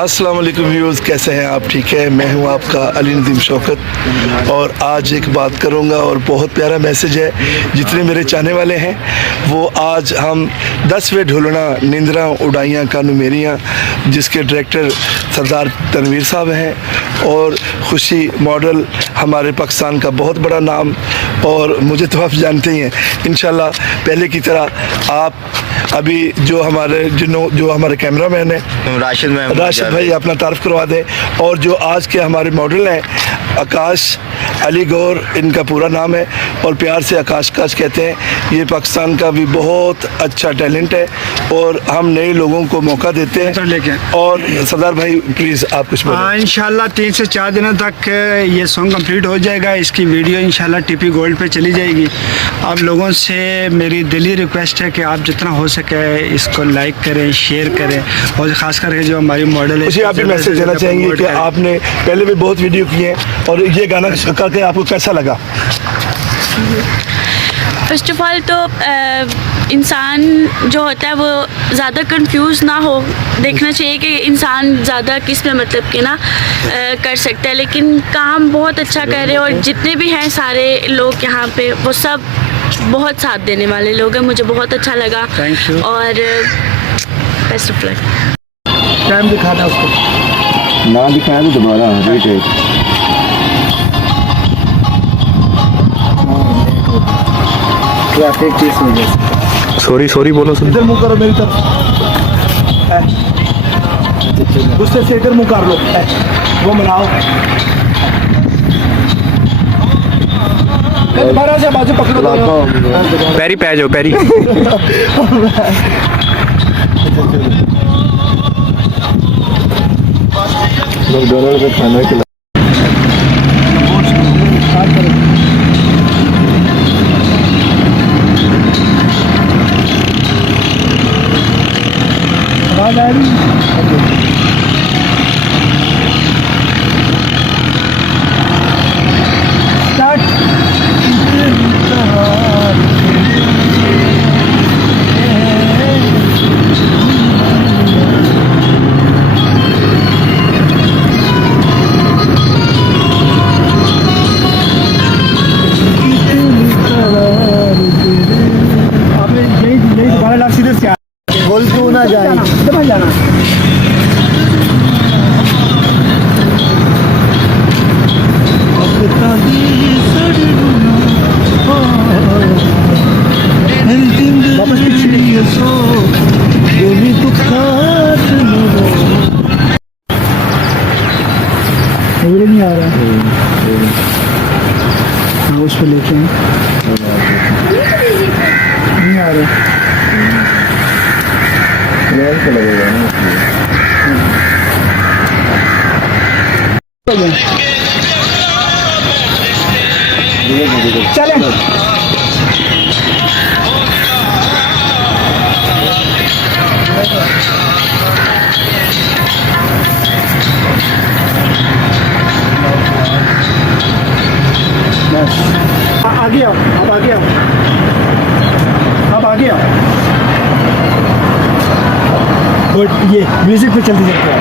अस्सलाम वालेकुम व्यूअर्स, कैसे हैं आप? ठीक है, मैं हूं आपका अली नदीम शौकत और आज एक बात करूंगा और बहुत प्यारा मैसेज है। जितने मेरे चाहने वाले हैं वो आज हम 10वें ढोलना निंद्रा उड़ाइयाँ कानू मेरियाँ, जिसके डायरेक्टर सरदार तनवीर साहब हैं और खुशी मॉडल हमारे पाकिस्तान का बहुत बड़ा नाम, और मुझे तो आप जानते ही हैं। इंशाल्लाह पहले की तरह आप अभी जो हमारे कैमरामैन हैं राशिद भाई अपना तारीफ करवा दें, और जो आज के हमारे मॉडल हैं आकाश अली गौर, इनका पूरा नाम है और प्यार से आकाश कहते हैं। ये पाकिस्तान का भी बहुत अच्छा टैलेंट है और हम नए लोगों को मौका देते हैं। और सरदार भाई प्लीज़ आप कुछ बोलें। इंशाल्लाह 3 से 4 दिनों तक ये सॉन्ग कंप्लीट हो जाएगा। इसकी वीडियो इंशाल्लाह टीपी गोल्ड पे चली जाएगी। आप लोगों से मेरी दिली रिक्वेस्ट है कि आप जितना हो सके इसको लाइक करें, शेयर करें, और ख़ास करके जो हमारी मॉडल है उसे आप भी मैसेज देना चाहेंगे कि आपने पहले भी बहुत वीडियो किए और ये गाना करके आपको कैसा लगा? फर्स्ट ऑफ ऑल तो इंसान जो होता है वो ज़्यादा कंफ्यूज ना हो, देखना चाहिए कि इंसान ज़्यादा किस में मतलब कि ना कर सकता है, लेकिन काम बहुत अच्छा कर रहे हैं और जितने भी हैं सारे लोग यहाँ पे वो सब बहुत साथ देने वाले लोग हैं। मुझे बहुत अच्छा लगा और बेस्ट ऑफ लक। टाइम दिखाना उसको ना दिखाया तो दोबारा वेट सॉरी बोलो। इधर मुंह करो मेरी तरफ, गुस्से से इधर मुंह कर लो, वो मनाओ। महाराज बाजू पकड़ो, पैरी पै जाओ पैरी। दोनों को खाना खिला। बोल क्यों ना जाए, समझ जाना। नहीं आ रहा उस पर लेके नहीं आ रहा लगेगा चले। आगे आओ, अब आगे आओ, अब आगे आओ। ये म्यूजिक पे चलते चलते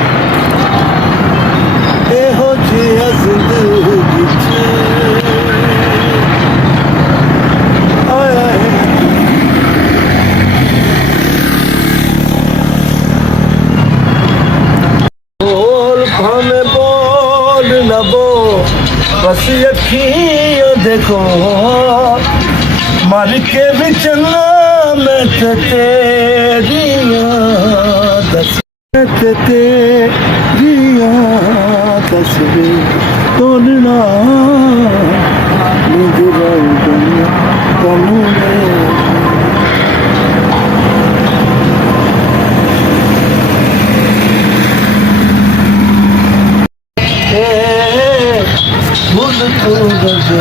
बोल भावे बोल न बो, बस अखियों देखो मर के भी चलना मैं तेरिया तस्वीर तोड़ना भूल तो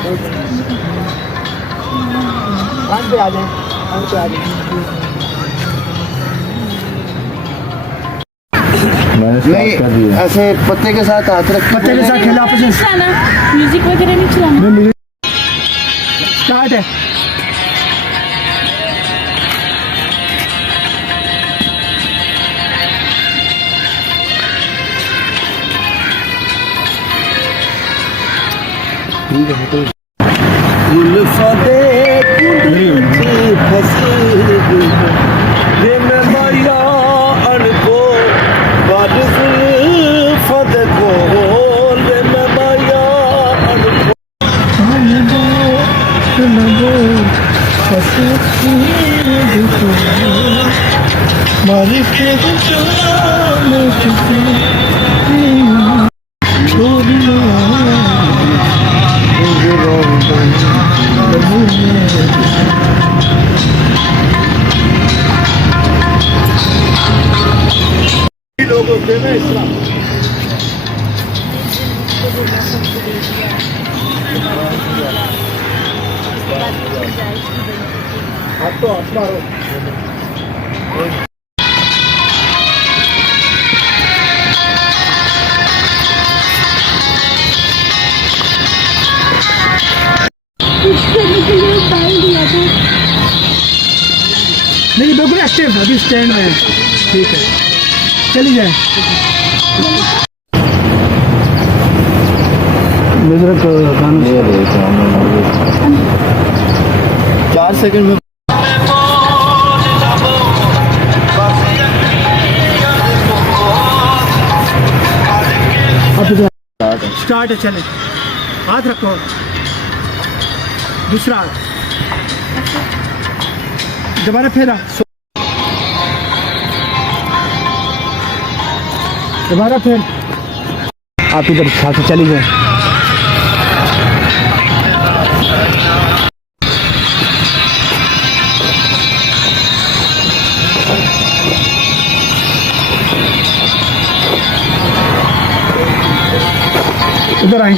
मैंने स्टार्ट कर दिया। ऐसे पत्ते के साथ हाथ रख पत्ते के साथ खेला आपस में चलाना म्यूजिक वगैरह नहीं चलाना। स्टार्ट है। नहीं बिल्कुल स्टेप अभी स्टैंड में है। ठीक है चली जाए। ये देखो 4 सेकंड में स्टार्ट है चले। हाथ रखो दूसरा हाथ दोबारा फेरा दोबारा फिर आप इधर साथ चली जाए। इधर आए